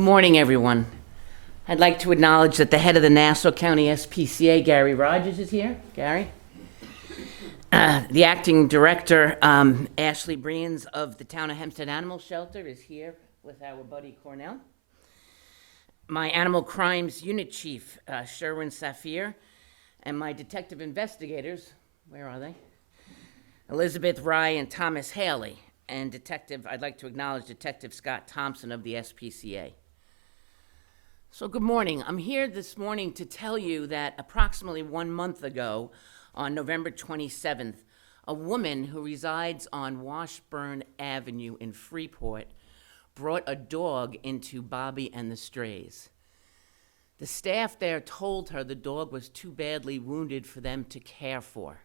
Good morning, everyone. I'd like to acknowledge that the head of the Nassau County SPCA, Gary Rogers, is here. Gary. The acting director, Ashley Behrens of the Town of Hempstead Animal Shelter, is here with our buddy Cornell. My animal crimes unit chief, Sherwin Safir, and my detective investigators, where are they? Elizabeth Rye and Thomas Haley. And I'd like to acknowledge Detective Scott Thompson of the SPCA. So good morning. I'm here this morning to tell you that approximately 1 month ago, on November 27th, a woman who resides on Washburn Avenue in Freeport brought a dog into Bobby and the Strays. The staff there told her the dog was too badly wounded for them to care for.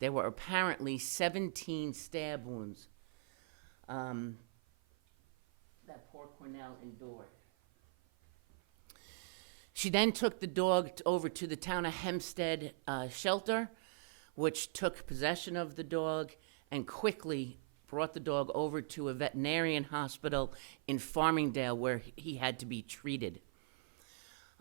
There were apparently 17 stab wounds that poor Cornell endured. She then took the dog over to the Town of Hempstead shelter, which took possession of the dog and quickly brought the dog over to a veterinarian hospital in Farmingdale where he had to be treated.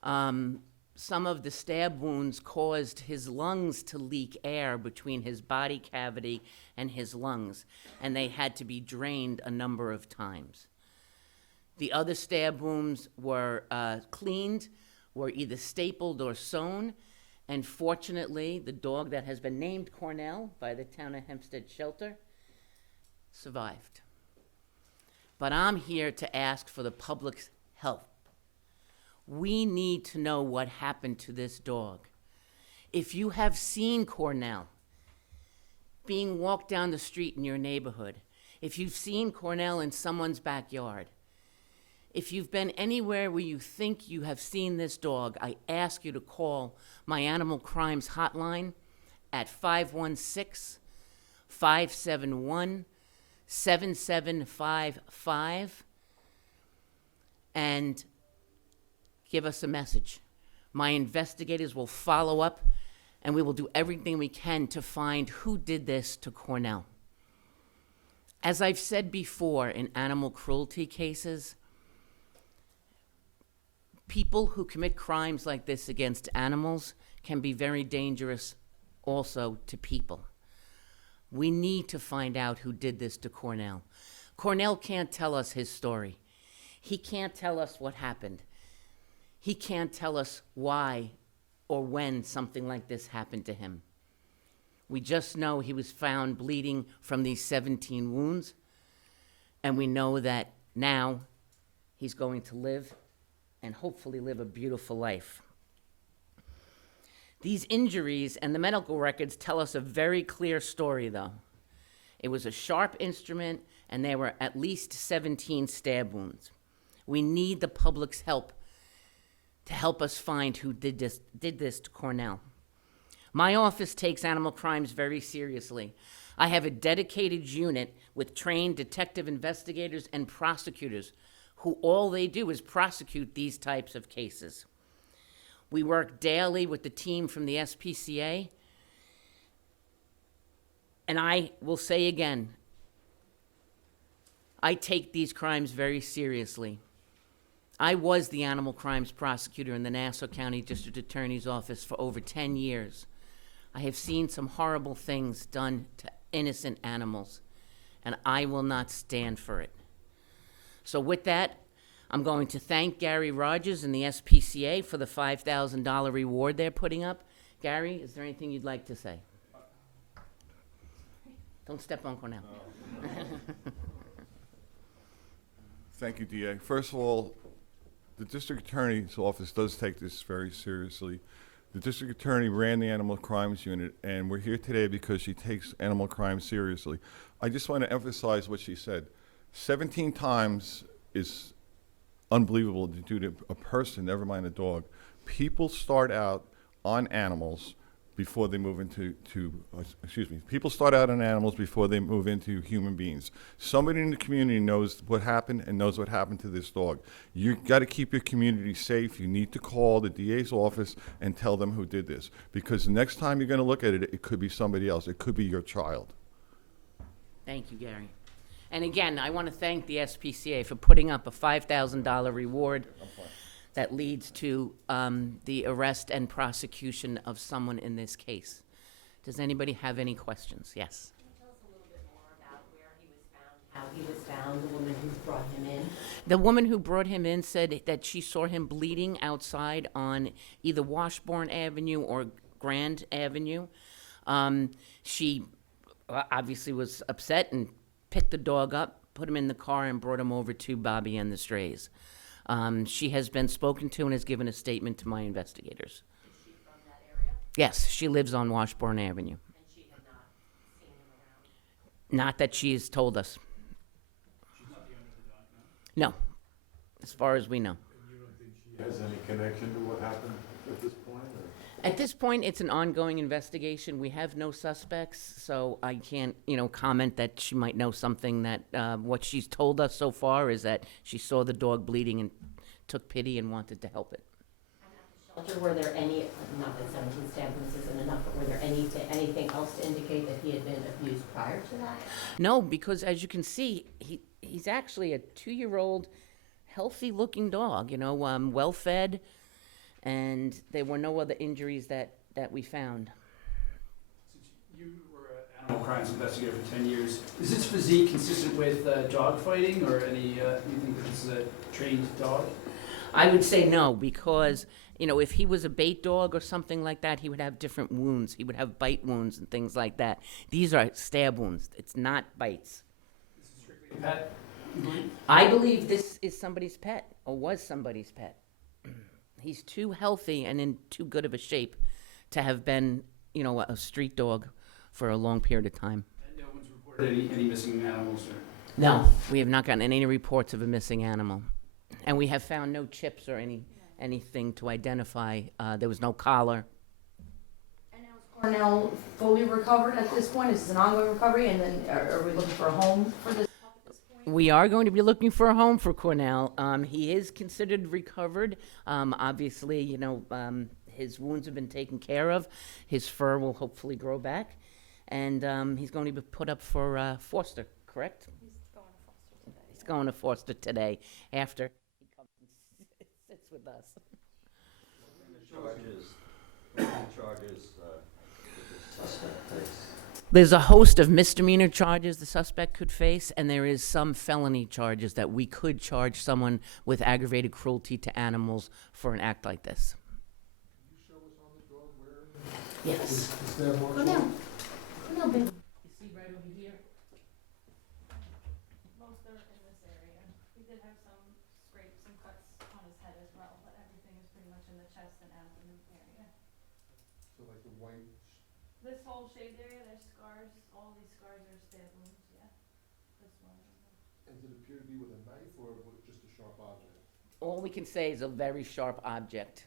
Some of the stab wounds caused his lungs to leak air between his body cavity and his lungs, and they had to be drained a number of times. The other stab wounds were cleaned, were either stapled or sewn, and fortunately, the dog that has been named Cornell by the Town of Hempstead shelter survived. But I'm here to ask for the public's help. We need to know what happened to this dog. If you have seen Cornell being walked down the street in your neighborhood, if you've seen Cornell in someone's backyard, if you've been anywhere where you think you have seen this dog, I ask you to call my animal crimes hotline at 516-571-7755 and give us a message. My investigators will follow up, and we will do everything we can to find who did this to Cornell. As I've said before in animal cruelty cases, people who commit crimes like this against animals can be very dangerous also to people. We need to find out who did this to Cornell. Cornell can't tell us his story. He can't tell us what happened. He can't tell us why or when something like this happened to him. We just know he was found bleeding from these 17 wounds, and we know that now he's going to live and hopefully live a beautiful life. These injuries and the medical records tell us a very clear story, though. It was a sharp instrument, and there were at least 17 stab wounds. We need the public's help to help us find who did this to Cornell. My office takes animal crimes very seriously. I have a dedicated unit with trained detective investigators and prosecutors who all they do is prosecute these types of cases. We work daily with the team from the SPCA, and I will say again, I take these crimes very seriously. I was the animal crimes prosecutor in the Nassau County District Attorney's Office for over 10 years. I have seen some horrible things done to innocent animals, and I will not stand for it. So with that, I'm going to thank Gary Rogers and the SPCA for the $5,000 reward they're putting up. Gary, is there anything you'd like to say? Don't step on Cornell. No. Thank you, DA. First of all, the district attorney's office does take this very seriously. The district attorney ran the animal crimes unit, and we're here today because she takes animal crimes seriously. I just want to emphasize what she said. 17 times is unbelievable to do to a person, never mind a dog. People start out on animals before they move into, people start out on animals before they move into human beings. Somebody in the community knows what happened and knows what happened to this dog. You've got to keep your community safe. You need to call the DA's office and tell them who did this, because the next time you're going to look at it, it could be somebody else. It could be your child. Thank you, Gary. And again, I want to thank the SPCA for putting up a $5,000 reward that leads to the arrest and prosecution of someone in this case. Does anybody have any questions? Yes. Can you tell us a little bit more about where he was found, how he was found, the woman who brought him in? The woman who brought him in said that she saw him bleeding outside on either Washburn Avenue or Grand Avenue. She obviously was upset and picked the dog up, put him in the car, and brought him over to Bobby and the Strays. She has been spoken to and has given a statement to my investigators. Is she from that area? Yes, she lives on Washburn Avenue. And she had not seen him around? Not that she has told us. She's not the owner of the dog, no? No, as far as we know. And you don't think she has any connection to what happened at this point, or? At this point, it's an ongoing investigation. We have no suspects, so I can't, comment that she might know something that, what she's told us so far is that she saw the dog bleeding and took pity and wanted to help it. And at the shelter, were there any, not that 17 stab wounds isn't enough, but were there anything else to indicate that he had been abused prior to that? No, because as you can see, he's actually a 2-year-old, healthy-looking dog, well-fed, and there were no other injuries that we found. Since you were an animal crimes investigator for 10 years, is this physique consistent with dog fighting, or any, you think that this is a trained dog? I would say no, because, if he was a bait dog or something like that, he would have different wounds. He would have bite wounds and things like that. These are stab wounds. It's not bites. This is strictly a pet, you believe? I believe this is somebody's pet, or was somebody's pet. He's too healthy and in too good of a shape to have been, a street dog for a long period of time. And no one's reported any missing animals, or? No, we have not gotten any reports of a missing animal. And we have found no chips or anything to identify. There was no collar. And now is Cornell fully recovered at this point? Is this an ongoing recovery? And then are we looking for a home for this pup at this point? We are going to be looking for a home for Cornell. He is considered recovered. Obviously, his wounds have been taken care of. His fur will hopefully grow back. And he's going to be put up for foster, correct? He's going to foster today after he comes and sits with us. What kind of charges did the suspect face? There's a host of misdemeanor charges the suspect could face, and there is some felony charges that we could charge someone with aggravated cruelty to animals for an act like this. Can you show us on the dog where? Yes. Is there more? Cornell, baby. You see right over here? Most are in this area. We did have some scrapes and cuts on his head as well, but everything is pretty much in the chest and abdomen area. So like the white, This whole shaved area, there's scars. All these scars are stab wounds, yeah. This one. and did it appear to be with a knife or with just a sharp object? All we can say is a very sharp object.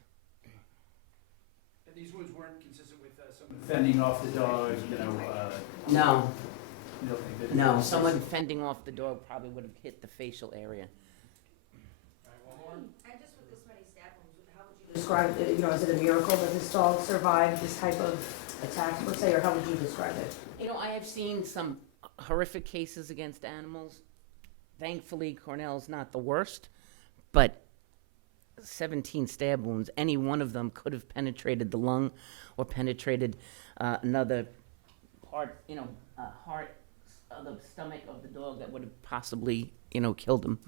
And these wounds weren't consistent with someone fending off the dog, No, you don't think that? no, someone fending off the dog probably would have hit the facial area. All right, one more? And just with this many stab wounds, how would you describe it? Is it a miracle that this dog survived this type of attack, per se, or how would you describe it? I have seen some horrific cases against animals. Thankfully, Cornell's not the worst, but 17 stab wounds, any one of them could have penetrated the lung or penetrated another part, heart of the stomach of the dog that would have possibly, killed him.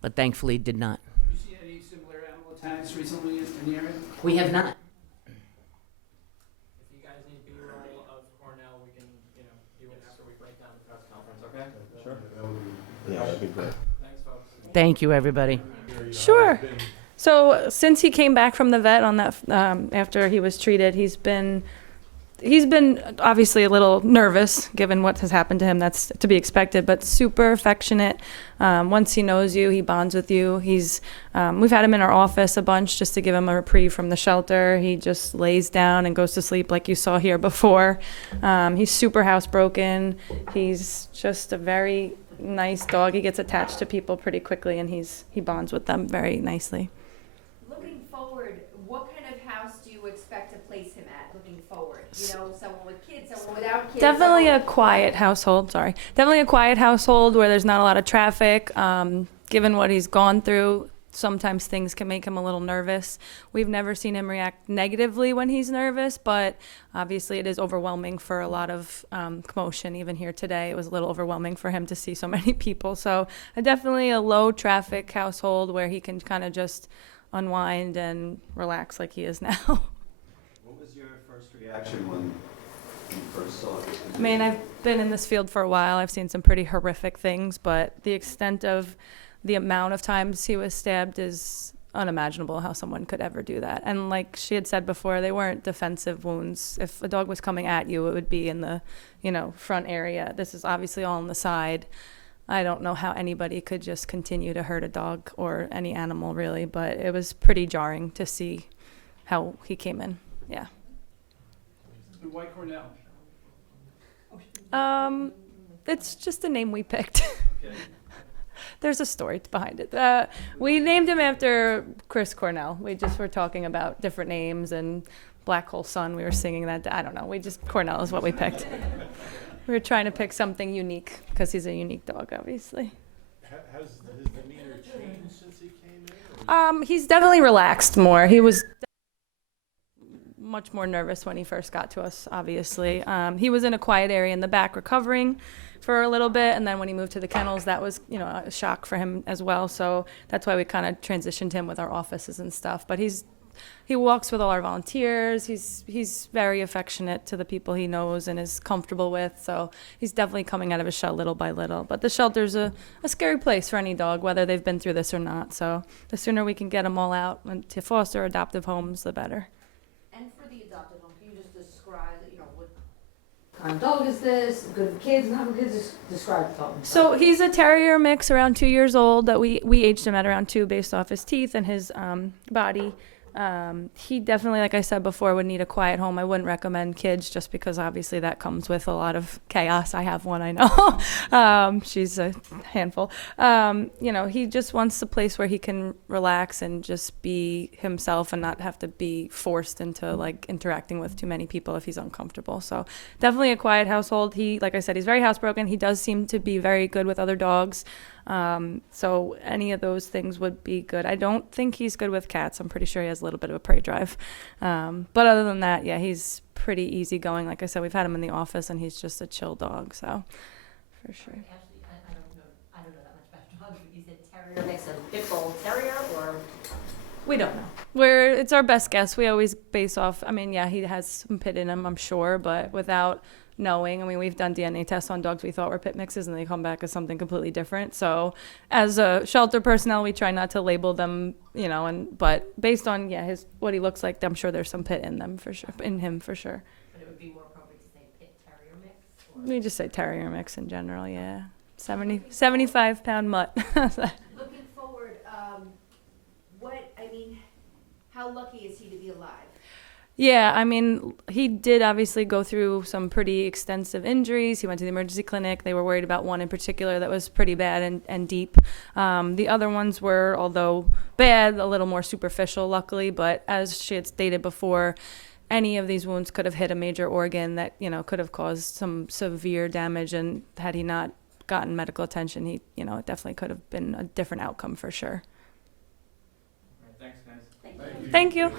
But thankfully, it did not. Have you seen any similar animal attacks recently in the area? We have not. If you guys need B-roll of Cornell, we can, do it after we break down the press conference, okay? Sure. That would be. Yeah, that'd be great. Thanks, folks. Thank you, everybody. Sure. So since he came back from the vet on that, after he was treated, he's been obviously a little nervous given what has happened to him. That's to be expected, but super affectionate. Once he knows you, he bonds with you. We've had him in our office a bunch just to give him a reprieve from the shelter. He just lays down and goes to sleep like you saw here before. He's super housebroken. He's just a very nice dog. He gets attached to people pretty quickly, and he bonds with them very nicely. Looking forward, what kind of house do you expect to place him at looking forward? You know, someone with kids, someone without kids? Definitely a quiet household, sorry. Definitely a quiet household where there's not a lot of traffic. Given what he's gone through, sometimes things can make him a little nervous. We've never seen him react negatively when he's nervous, but obviously it is overwhelming for a lot of commotion. Even here today, it was a little overwhelming for him to see so many people. So definitely a low traffic household where he can kind of just unwind and relax like he is now. What was your first reaction when you first saw it? I mean, I've been in this field for a while. I've seen some pretty horrific things, but the extent of the amount of times he was stabbed is unimaginable how someone could ever do that. And like she had said before, they weren't defensive wounds. If a dog was coming at you, it would be in the, front area. This is obviously all on the side. I don't know how anybody could just continue to hurt a dog or any animal really, but it was pretty jarring to see how he came in. Yeah. And why Cornell? It's just a name we picked. Okay. There's a story behind it. We named him after Chris Cornell. We just were talking about different names, and Black Hole Sun, we were singing that. I don't know. Cornell is what we picked. We were trying to pick something unique because he's a unique dog, obviously. Has his demeanor changed since he came in? He's definitely relaxed more. He was much more nervous when he first got to us, obviously. He was in a quiet area in the back recovering for a little bit, and then when he moved to the kennels, that was, a shock for him as well. So that's why we kind of transitioned him with our offices and stuff. But he walks with all our volunteers. He's very affectionate to the people he knows and is comfortable with. So he's definitely coming out of his shell little by little. But the shelter's a scary place for any dog, whether they've been through this or not. So the sooner we can get them all out to foster adoptive homes, the better. And for the adopted home, can you just describe, what kind of dog is this? Good with kids, not with kids? Just describe the dog. So he's a terrier mix, around 2 years old, that we aged him at around 2 based off his teeth and his body. He definitely, like I said before, would need a quiet home. I wouldn't recommend kids just because obviously that comes with a lot of chaos. I have one, I know. She's a handful. He just wants a place where he can relax and just be himself and not have to be forced into interacting with too many people if he's uncomfortable. So definitely a quiet household. He, like I said, he's very housebroken. He does seem to be very good with other dogs. So any of those things would be good. I don't think he's good with cats. I'm pretty sure he has a little bit of a prey drive. But other than that, yeah, he's pretty easygoing. Like I said, we've had him in the office and he's just a chill dog. So for sure. Ashley, I don't know that much about dogs, but you said terrier mix of pit bull terrier or? We don't know. It's our best guess. We always base off, he has some pit in him, I'm sure, but without knowing. We've done DNA tests on dogs we thought were pit mixes and they come back as something completely different. So as a shelter personnel, we try not to label them, but based on, what he looks like, I'm sure there's some pit in them for sure, in him for sure. But it would be more appropriate to say pit terrier mix? Or? We just say terrier mix in general, yeah. 75-pound mutt. Looking forward, how lucky is he to be alive? Yeah, he did obviously go through some pretty extensive injuries. He went to the emergency clinic. They were worried about one in particular that was pretty bad and deep. The other ones were, although bad, a little more superficial, luckily. But as she had stated before, any of these wounds could have hit a major organ that, could have caused some severe damage. And had he not gotten medical attention, it definitely could have been a different outcome for sure. All right, thanks, guys. Thank you.